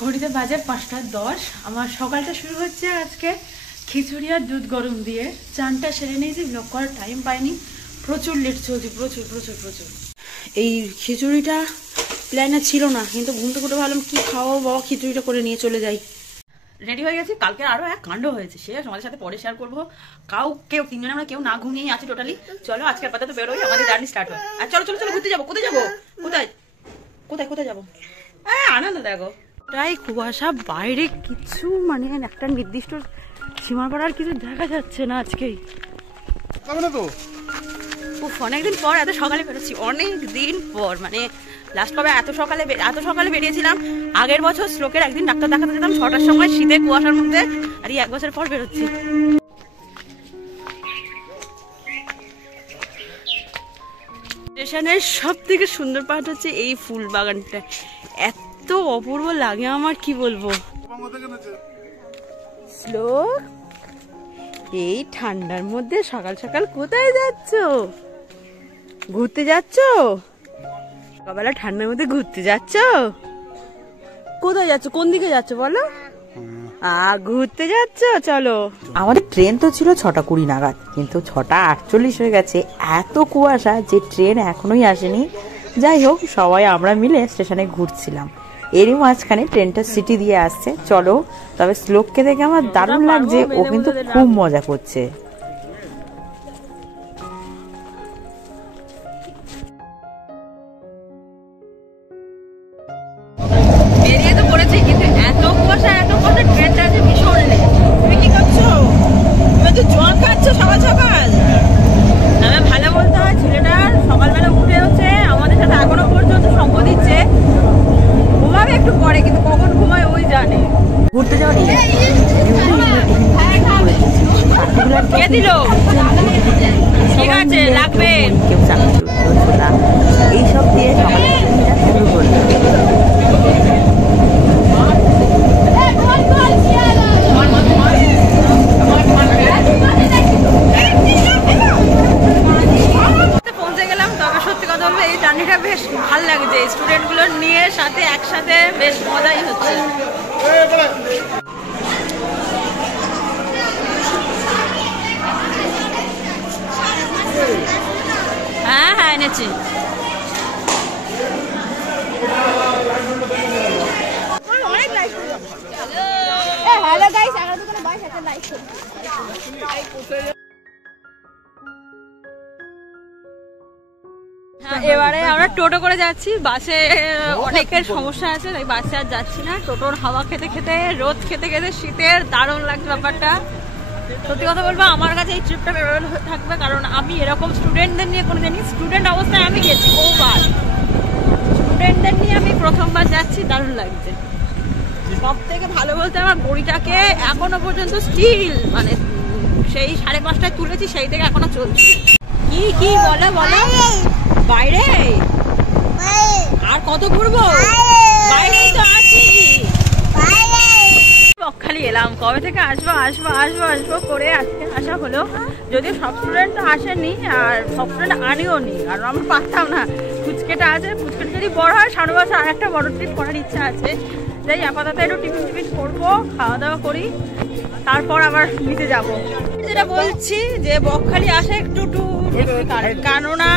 ঘড়িতে বাজে 5:10। আমার সকালটা শুরু হচ্ছে আজকে খিচুড়ি আর দুধ গরম দিয়ে। চানটা সেরে নিয়েছি, ব্লগ করার টাইম পাইনি, প্রচুর লেট চলছে, প্রচুর প্রচুর প্রচুর। এই খিচুড়িটা প্ল্যানে ছিল না, কিন্তু ঘুম থেকে উঠে ভাবলাম কি খাওয়াবো, বাবা খিচুড়িটা করে নিয়ে চলে যাই। রেডি হয়ে গেছি। কালকে আরো এক কাণ্ড হয়েছে, সে আমাদের সাথে পরে শেয়ার করবো। কেউ তিনজনে আমরা কেউ না ঘুমিয়ে আছি টোটালি। চলো আজকের পাতা তো বেরোই, আমাদের জার্নি স্টার্ট হয়। আর চলো চলো চলো ঘুরতে যাবো। কোথায় যাবো? কোথায় কোথায় কোথায় যাবো? আনন্দ দেখো, প্রায় কুয়াশা, বাইরে কিছু মানে একটা নির্দিষ্ট সীমা করার কিছু দেখা যাচ্ছে না আজকেই। অনেকদিন পর এত সকালে বেরোচ্ছি, অনেক দিন পর। মানে লাস্ট কবে এত সকালে বেরিয়েছিলাম আগের বছর। শ্লোকের একদিন ডাক্তার দেখাতে যেতাম 6টার সময়, শীতে কুয়াশার মধ্যে। আর এই 1 বছর পর বেরোচ্ছি। স্টেশনের সব থেকে সুন্দর পার্ট হচ্ছে এই ফুল বাগানটা। এত অপূর্ব লাগে আমার, কি বলবো। শ্লোক, এই ঠান্ডার মধ্যে সকাল সকাল কোথায় যাচ্ছ? ঘুরতে যাচ্ছ? সকালবেলা ঠান্ডার মধ্যে ঘুরতে যাচ্ছ? কোথায় যাচ্ছ? কোন দিকে যাচ্ছ বলো? ঘুরতে যাচ্ছ? চলো। আমাদের ট্রেন তো ছিল 6:20 নাগাদ, কিন্তু 6:48 হয়ে গেছে। এত কুয়াশা যে ট্রেন এখনোই আসেনি। যাই হোক, সবাই আমরা মিলে স্টেশনে ঘুরছিলাম। এরই মাঝখানে ট্রেনটা সিটি দিয়ে আসছে। চলো, তবে শ্লোককে দেখে আমার দারুণ লাগছে, ও কিন্তু খুব মজা করছে। বেরিয়ে তো পড়েছি, কিন্তু এত কুয়াশা ট্রেনটা আছে ভীষণ লেট। তুমি কি করছো? তুমি তো জল খাচ্ছ সকাল সকাল। তবে ভালো বলতে হয়, ছেলেটার সকালবেলা উঠে হচ্ছে আমাদের সাথে এখনো পর্যন্ত সঙ্গ দিচ্ছে। ঘুমাবে একটু পরে, কিন্তু কখন ঘুমায় ওই জানে। ঘুরতে যাওয়া কে দিল? ঠিক আছে, লাগবে। কেউ চাকরি এইসব দিয়ে শুরু করলো। পৌঁছে গেলাম। তবে সত্যি কথা বলবো, এই জার্নিটা বেশ ভালো লাগছে। স্টুডেন্টগুলো নিয়ে সাথে একসাথে বেশ মজাই হচ্ছে। হ্যাঁ হ্যাঁ, এনেছি। হ্যালো গাইস, আমার দোকানে বাইক একটা লাইক করুন। এবারে আমরা টোটো করে যাচ্ছি। বাসে অনেকের সমস্যা আছে, তাই বাসে আর যাচ্ছি না। টোটোর হাওয়া খেতে খেতে, রোদ খেতে খেতে, শীতের দারুণ লাগছে ব্যাপারটা। সত্যি কথা বলবো, আমার কাছে এই ট্রিপটা মেমোরেবল থাকবে, কারণ আমি এরকম স্টুডেন্টদের নিয়ে কোনোদিনই, স্টুডেন্ট অবস্থায় আমি গেছি বহুবার, স্টুডেন্টদের নিয়ে আমি প্রথমবার যাচ্ছি। দারুণ লাগছে। সব থেকে ভালো বলতে, আমার গড়িটাকে এখনো পর্যন্ত স্টিল, মানে সেই 5:30টায় তুলেছি, সেই থেকে এখনো চলছে। কি বলো বলো? বাইরে আর কত ঘুরবো? বাইরেই তো আছি। বকখালি এলাম, কবে থেকে আসবো আসবো আসবো আসবো করে আজকে আসা হলো। যদিও সব স্টুডেন্ট তো আসেনি, আর সব স্টুডেন্ট আনিও নি, কারণ আমরা পারতাম না। ফুচকেটা আছে, ফুচকেটা যদি বড় হয় 7 বছর আর একটা বড় ট্রিপ করার ইচ্ছা আছে। যাই আপাতত একটু টিফিন করবো, খাওয়া দাওয়া করি, তারপর আবার নিতে যাবো। যেটা বলছি যে বকখালি আসে একটু কেননা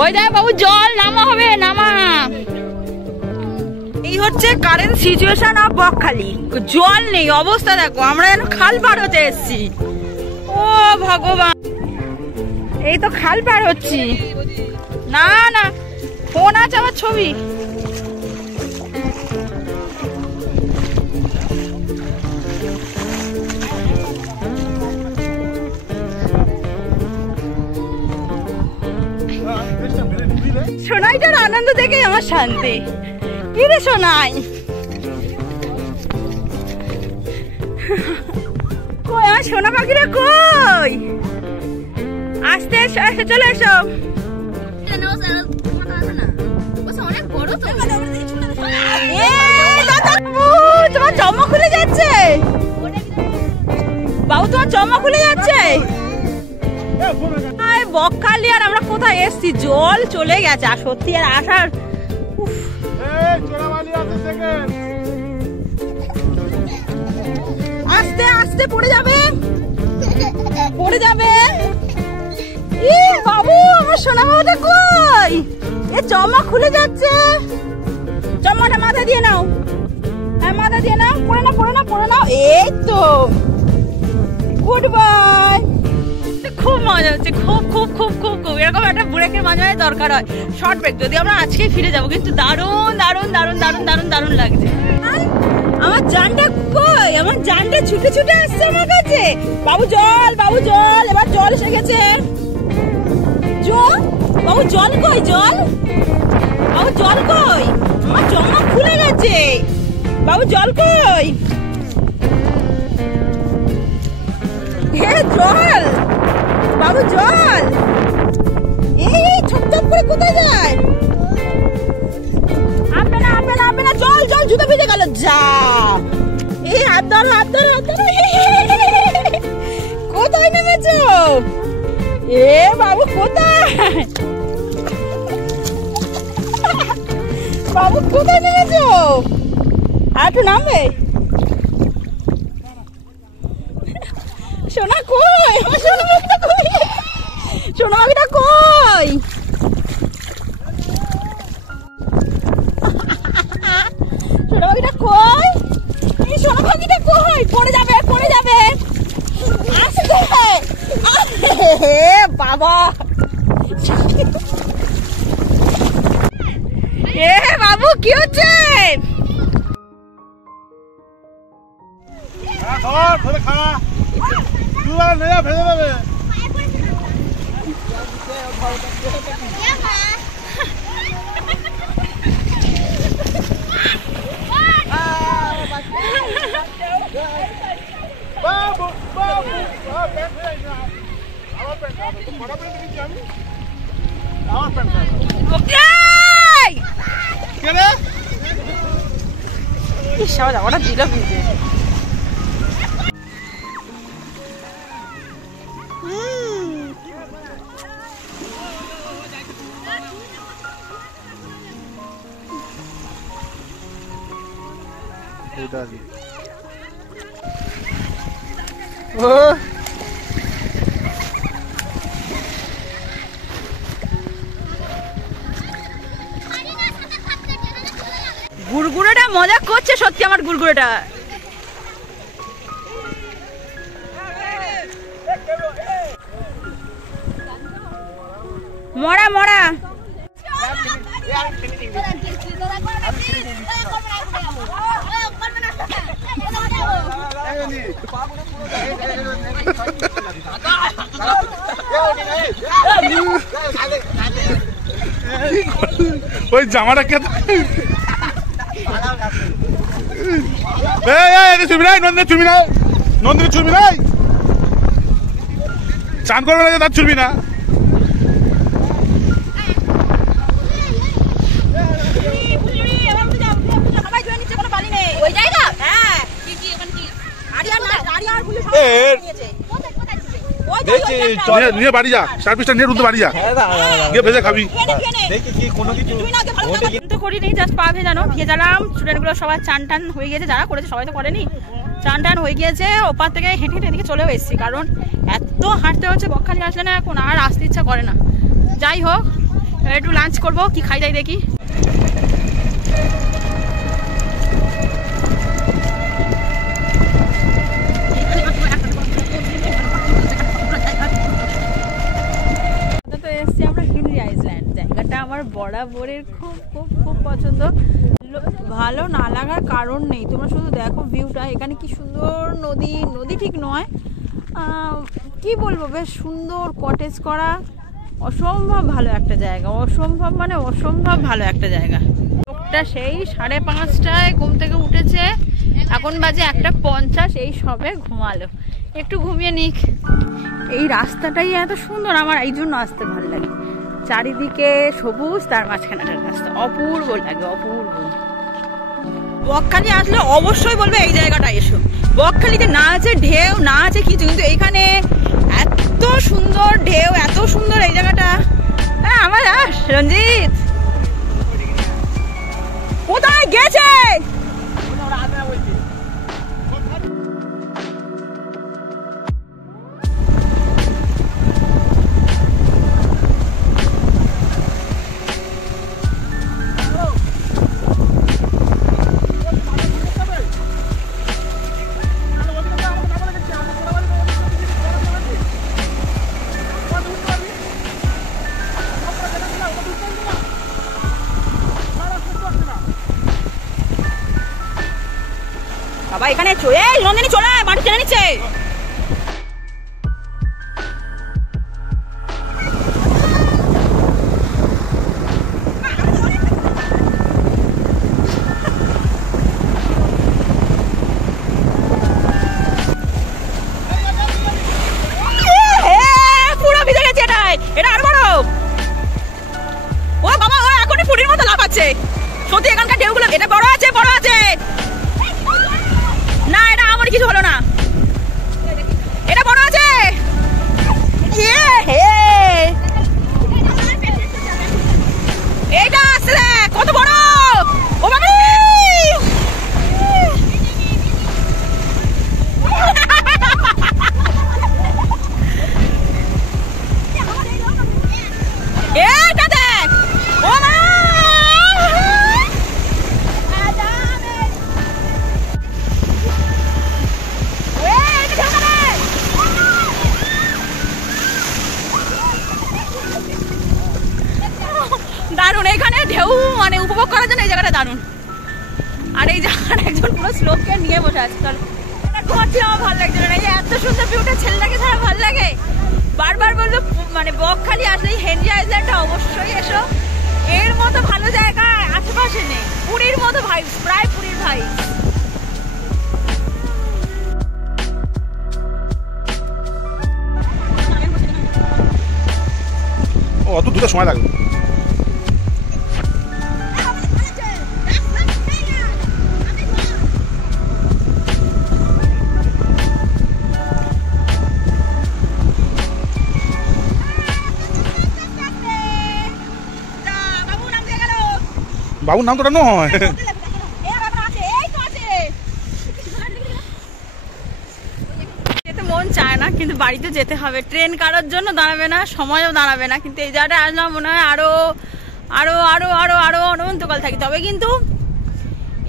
ওই দেখ বাবু, জল নামা হবে, নামা। এই হচ্ছে কারেন্ট সিচুয়েশন অফ বকখালি। জল নেই, অবস্থা দেখো। আমরা যেন খাল পার হতে এসছি। ও ভগবান, এই তো খাল পার হচ্ছি। না না, ফোন আছে আমার, ছবি। সোনাইটার আনন্দ দেখে আমার শান্তি। কি রে সোনাই, কই আমার সোনা পাখিরা কই? আসতে এসো, এসো, চলে এসো। অনেক বড় তো। তোমার জামা খুলে যাচ্ছে বাবু, তোমার জামা খুলে যাচ্ছে। বকখালি আর আমরা কোথায় এসছি, জল চলে গেছে আর সত্যি আর আসার আস্তে আস্তে পড়ে যাবে পড়ে যাবে। ই বাবু আমার সোনা বাবুটা কই, এ জামা খুলে যাচ্ছে, জামাটা মাথা দিয়ে নাও, হ্যাঁ মাথা দিয়ে নাও, পড়ে নাও পড়ে নাও পড়ে নাও, এই তো গুড বাই। খুব মজা হচ্ছে, খুব খুব খুব খুব খুব এরকম একটা ব্রেকের মাঝে মাঝে দরকার হয়, শর্ট ব্রেক। যদি আমরা আজকেই ফিরে যাবো, কিন্তু দারুণ দারুণ দারুণ দারুণ দারুণ দারুণ লাগছে। আমার জানটা কই, আমার জানটা ছুটে ছুটে আসছে আমার কাছে। বাবু জল, বাবু জল, এবার জল এসে গেছে। জল বাবু, জল কই, জল বাবু, জল কই, আমার জামা খুলে গেছে বাবু, জল কই, জল বাবু, জল। এই ছপ ছপ করে কোথায় যায়, আপে না আপে না আপে না, জল জল, জুতো ভিজে গেল, যা। এই হাত ধর হাত ধর হাত ধর, কোথায় নেমেছো এ বাবু, কোথায় বাবু, কোথায় নেমেছো, আর একটু নামবে। সোনা কই, আমার সোনা বাবুটা কই, সোনা বাবুটা কই, সোনা বাবুটা কই, এই সোনা বাবুটা কই, পড়ে যাবে পড়ে যাবে, আসতে বাবা। এ বাবু কি হচ্ছে, ওটা দিল ভিজে। গুড়গুড়োটা মজা করছে সত্যি, আমার গুড়গুড়োটা। মরা মরা, ওই জামাটা কে, ছবি নাই নন্দিনী, ছবি নাই নন্দিনী, ছবি নাই, চান করবে না তার ছবি না। নিয়ে বাড়ি যা, সার্ভিসটা নিয়ে রুলতে বাড়ি যা, গিয়ে ভেজে খাবি। তো করিনি, জাস্ট পা ভেজানো, ভেজালাম। স্টুডেন্টগুলো সবাই চান টান হয়ে গেছে, যারা করেছে সবাই তো করেনি, চান টান হয়ে গিয়েছে। ওপার থেকে হেঁটে হেঁটে এদিকে চলেও এসেছি, কারণ এত হাঁটতে হচ্ছে, বকখালি আসলে না এখন আর আসতে ইচ্ছা করে না। যাই হোক, একটু লাঞ্চ করবো, কি খাই যাই দেখি। জায়গাটা আমার বরাবরের খুব খুব খুব পছন্দ, ভালো না লাগার কারণ নেই। তোমরা শুধু দেখো ভিউটা, এখানে কি সুন্দর নদী, নদী ঠিক নয়, কি বলবো, বেশ সুন্দর কটেজ করা, অসম্ভব ভালো একটা জায়গা, অসম্ভব মানে অসম্ভব ভালো একটা জায়গা। লোকটা সেই 5:30টায় ঘুম থেকে উঠেছে, এখন বাজে 1:50, এই সবে ঘুমালো, একটু ঘুমিয়ে নিক। এই রাস্তাটাই এত সুন্দর, আমার এই জন্য আসতে ভালো লাগে, চারিদিকে সবুজ, তার মাঝখানে একটা রাস্তা, অপূর্ব লাগে, অপূর্ব। বকখালি আসলে অবশ্যই বলবে এই জায়গাটা এসো। বকখালিতে না আছে ঢেউ, না আছে কিছু, কিন্তু এখানে এত সুন্দর ঢেউ, এত সুন্দর এই জায়গাটা। হ্যাঁ আমার রঞ্জিত কোথায় গেছে? বাবা এখানে এই নন্দিনী চলে আয়, মাটি টেনে নিচ্ছে। পুরো ভিজে গেছে এটাই, এটা আর বড়। ও বাবা ও এখনই পুরীর মতো লাফাচ্ছে। সত্যি এখানকার ঢেউগুলো, এটা বড় আছে বড় আছে। না এটা আমার কিছু হলো না, এটা বড় আছে। এইটা আসলে কত বড়। ও বাবা এটা দেখ। ও মা দারুণ, এখানে ঢেউ মানে উপভোগ করার জন্য এই জায়গাটা দারুণ। আর এই জায়গাটা একজন পুরো স্লোককে নিয়ে বসে আছে। ঘুমাচ্ছি আমার ভালো লাগছে না, এই এত সুন্দর ভিউটা ছেলেটাকে ছাড়া ভালো লাগে। বারবার বলবো মানে বকখালি আসলেই হেনরি আইল্যান্ডটা অবশ্যই এসো, এর মতো ভালো জায়গা আশেপাশে নেই। পুরীর মতো ভাই, প্রায় পুরীর ভাই। ও অত দুটো সময় লাগবে। বাবুর নাম তোটা নয়। যেতে মন চায় না কিন্তু বাড়িতে যেতে হবে। ট্রেন কারোর জন্য দাঁড়াবে না, সময়ও দাঁড়াবে না, কিন্তু এই জায়গাটা আসলাম মনে হয় আরো আরো আরো আরো আরো অনন্তকাল থাকি। তবে কিন্তু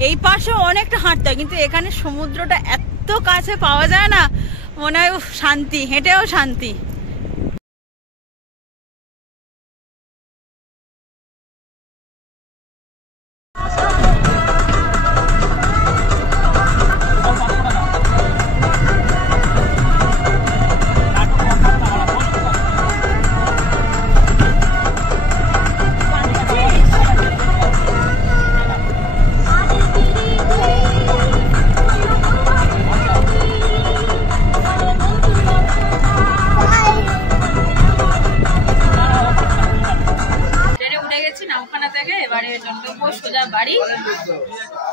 এই পাশেও অনেকটা হাঁটতে হয়, কিন্তু এখানে সমুদ্রটা এত কাছে পাওয়া যায় না, মনে হয় শান্তি, হেঁটেও শান্তি। বাড়ি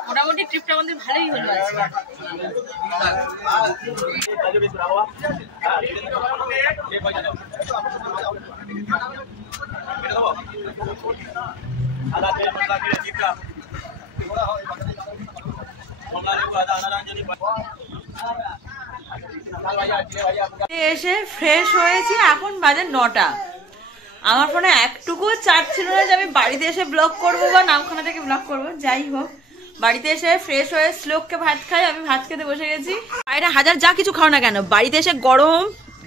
মোটামুটি ট্রিপটা আমাদের ভালোই হলো আজকে। এসে ফ্রেশ হয়েছি, এখন বাজে 9টা। আমার ফোনে একটুকু চার্জ ছিল না যে আমি বাড়িতে এসে ব্লগ করবো বা নামখানা থেকে ব্লগ করবো। যাই হোক, বাড়িতে এসে ফ্রেশ হয়ে শ্লোককে ভাত খাই, আমি ভাত খেতে বসে গেছি। বাইরে হাজার যা কিছু খাও না কেন, বাড়িতে এসে গরম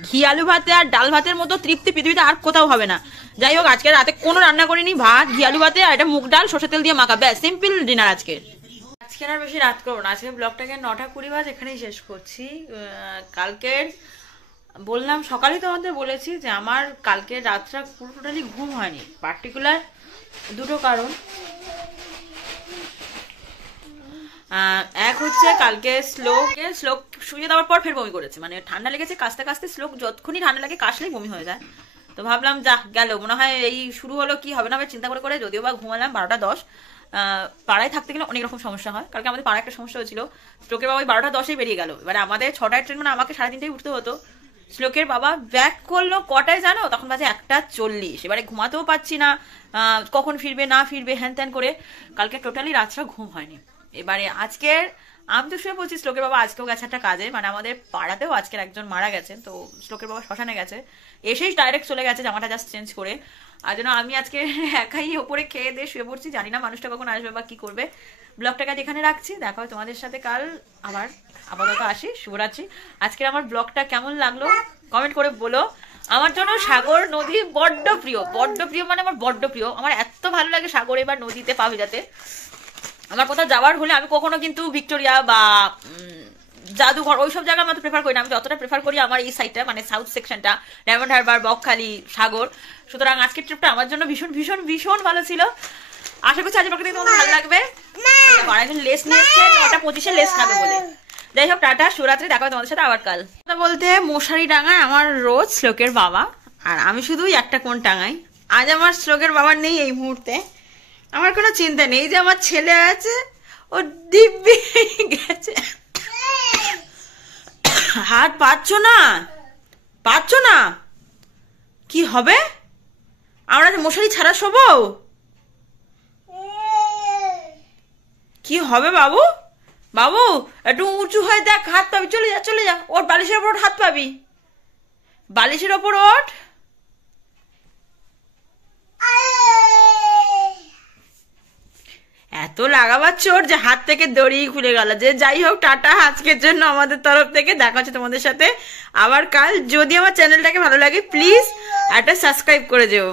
ঘি আলু ভাতে আর ডাল ভাতের মতো তৃপ্তি পৃথিবীতে আর কোথাও হবে না। যাই হোক, আজকে রাতে কোনো রান্না করিনি, ভাত ঘি আলু ভাতে আর এটা মুগ ডাল সরষে তেল দিয়ে মাখা, ব্যাস সিম্পল ডিনার আজকে। আজকে আর বেশি রাত করবো না, আজকে ব্লগটাকে 9:20 বাজে এখানেই শেষ করছি। কালকের বললাম সকালেই তোমাদের বলেছি যে আমার কালকে রাতটা পুরো টোটালি ঘুম হয়নি, পার্টিকুলার দুটো কারণ। এক হচ্ছে কালকে শ্লোক শুয়ে দেওয়ার পর ফের বমি করেছে, মানে ঠান্ডা লেগেছে কাশতে কাশতে, শ্লোক যতক্ষণই ঠান্ডা লাগে কাশলেই বমি হয়ে যায়। তো ভাবলাম যা গেল, মনে হয় এই শুরু হলো, কি হবে না হবে চিন্তা করে করে যদিও বা ঘুমালাম 12:10। পাড়ায় থাকতে গেলে অনেক রকম সমস্যা হয়। কালকে আমাদের পাড়ায় একটা সমস্যা হয়েছিল, শ্লোকের বাবা 12:10 বেরিয়ে গেল। এবারে আমাদের 6টায় ট্রেন, মানে আমাকে 3:30টায় উঠতে হতো। শ্লোকের বাবা ব্যাক করলো কটায় জানো? তখন বাজে 1:40। এবারে ঘুমাতেও পাচ্ছি না, কখন ফিরবে না ফিরবে হ্যান ত্যান করে কালকে টোটালি রাতটা ঘুম হয়নি। এবারে আজকের আমি তো শুয়ে বলছি, শ্লোকের বাবা আজকেও গেছে একটা কাজে, মানে আমাদের পাড়াতেও আজকের একজন মারা গেছেন, তো শ্লোকের বাবা শ্মশানে গেছে, এসেই ডাইরেক্ট চলে গেছে জামাটা জাস্ট চেঞ্জ করে। আর জন্য আমি আজকে একাই ওপরে খেয়ে দিয়ে শুয়ে পড়ছি, জানি না মানুষটা কখন আসবে বা কি করবে। ব্লগটাকে যেখানে রাখছি, দেখা হয় তোমাদের সাথে কাল আবার। আপাতত আসি, শুভরাত্রি। আজকের আমার ব্লগটা কেমন লাগলো কমেন্ট করে বলো। আমার জন্য সাগর নদী বড্ড প্রিয়, বড্ড প্রিয়, মানে আমার বড্ড প্রিয়। আমার এত ভালো লাগে সাগরে বা নদীতে পা ভেজাতে। আমার কোথাও যাওয়ার হলে আমি কখনো কিন্তু ভিক্টোরিয়া বা জাদুঘর ওইসব জায়গা আমি প্রেফার করি না। আমি যতটা প্রেফার করি আমার এই সাইডটা, মানে সাউথ সেকশনটা, ডায়মন্ড হারবার, বকখালি, সাগর। সুতরাং আজকের ট্রিপটা আমার জন্য ভীষণ ভীষণ ভীষণ ভালো ছিল। আশা করছি আজকে তোমাদের ভালো লাগবে। একজন লেস নিয়েছে, 9:25 লেস খাবে বলে। যাই হোক, টাটা, শুভরাত্রি, দেখা হয় তোমাদের সাথে আবার কাল। বলতে মশারি টাঙায় আমার রোজ শ্লোকের বাবা, আর আমি শুধুই একটা কোণ টাঙাই। আজ আমার শ্লোকের বাবার নেই এই মুহূর্তে। আমার কোনো চিন্তা নেই যে আমার ছেলে আছে, ও দিব্যি গেছে। হাত পাচ্ছ না, পাচ্ছ না, কি হবে? আমরা মশারি ছাড়া শোবো? কি হবে বাবু? বাবু একটু উঁচু হয়ে দেখ, হাত পাবি, চলে যা চলে যা, ওর বালিশের ওপর হাত পাবি, বালিশের ওপর ওঠ। এত লাগাবার চোর যে হাত থেকে দড়ি খুলে গেল। যে যাই হোক, টাটা আজকের জন্য আমাদের তরফ থেকে। দেখা হচ্ছে তোমাদের সাথে আবার কাল। যদি আমার চ্যানেলটাকে ভালো লাগে প্লিজ একটা সাবস্ক্রাইব করে যেও।